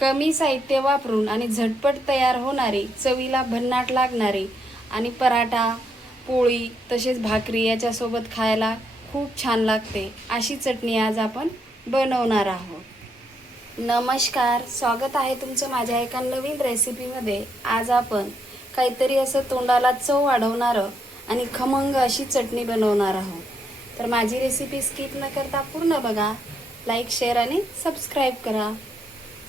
कमी साहित्य वापरून आणि झटपट तयार होणारी, चवीला भन्नाट लागणारी आणि पराठा, पोळी तसेच भाकरी याच्यासोबत खायला खूप छान लागते अशी चटणी आज आपण बनवणार आहोत. नमस्कार, स्वागत आहे तुमचं माझ्या एका नवीन रेसिपीमध्ये. आज आपण काहीतरी असं तोंडाला चव वाढवणारं आणि खमंग अशी चटणी बनवणार आहोत. तर माझी रेसिपी स्किप न करता पूर्ण बघा, लाईक, शेअर आणि सबस्क्राईब करा.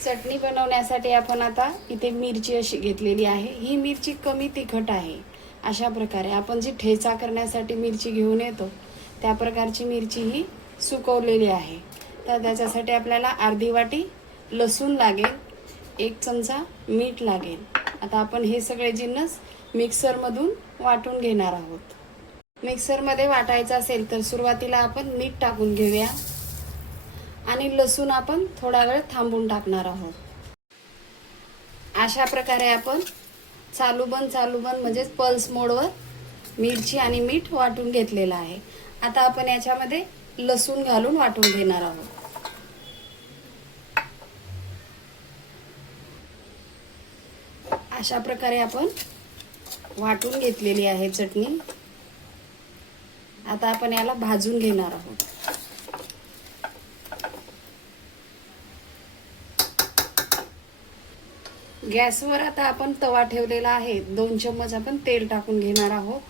चटणी बनवण्यासाठी आपण आता इथे मिरची अशी घेतलेली आहे. ही मिरची कमी तिखट आहे. अशा प्रकारे आपण जी ठेचा करण्यासाठी मिरची घेऊन येतो त्या प्रकारची मिरची ही सुकवलेली आहे. तर त्याच्यासाठी आपल्याला अर्धी वाटी लसूण लागेल, 1 चमचा मीठ लागेल. आता आपण हे सगळे जिन्नस मिक्सरमधून वाटून घेणार आहोत. मिक्सरमध्ये वाटायचं असेल तर सुरुवातीला आपण मीठ टाकून घेऊया आणि लसूण आपण थोडा वेळ थांबून टाकणार आहोत. अशा प्रकारे आपण चालू बंद म्हणजेच पल्स मोडवर मिरची आणि मीठ वाटून घेतलेलं आहे. आता आपण याच्यामध्ये लसूण घालून वाटून घेणार आहोत. अशा प्रकारे आपण वाटून घेतलेली आहे चटणी. आता आपण याला भाजून घेणार आहोत. गॅसवर आता आपण तवा ठेवलेला आहे. 2 चम्मच आपण तेल टाकून घेणार आहोत.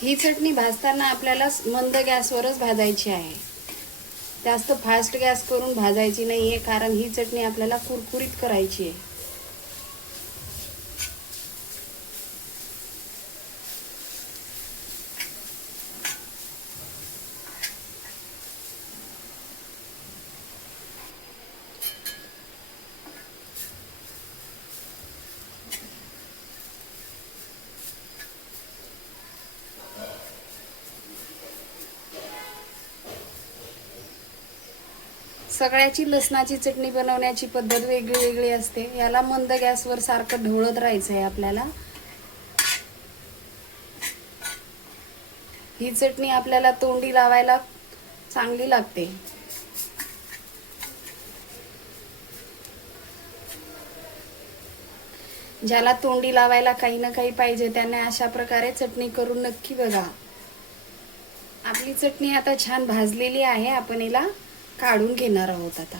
ही चटणी भाजताना आपल्याला मंद गॅसवरच भाजायची आहे. जास्त फास्ट गॅस करून भाजायची नाहीये, कारण ही चटणी आपल्याला कुरकुरीत करायची आहे. सगळ्याची लसणाची चटणी बनवण्याची पद्धत वेगळी वेगळी असते. याला मंद गॅसवर सारखं ढवळत राहायचं आहे आपल्याला. ही चटणी आपल्याला तोंडी लावायला चांगली लागते. ज्याला तोंडी लावायला काही ना काही पाहिजे त्याने अशा प्रकारे चटणी करून नक्की बघा. आपली चटणी आता छान भाजलेली आहे. आपण हिला काढून घेणार आहोत आता.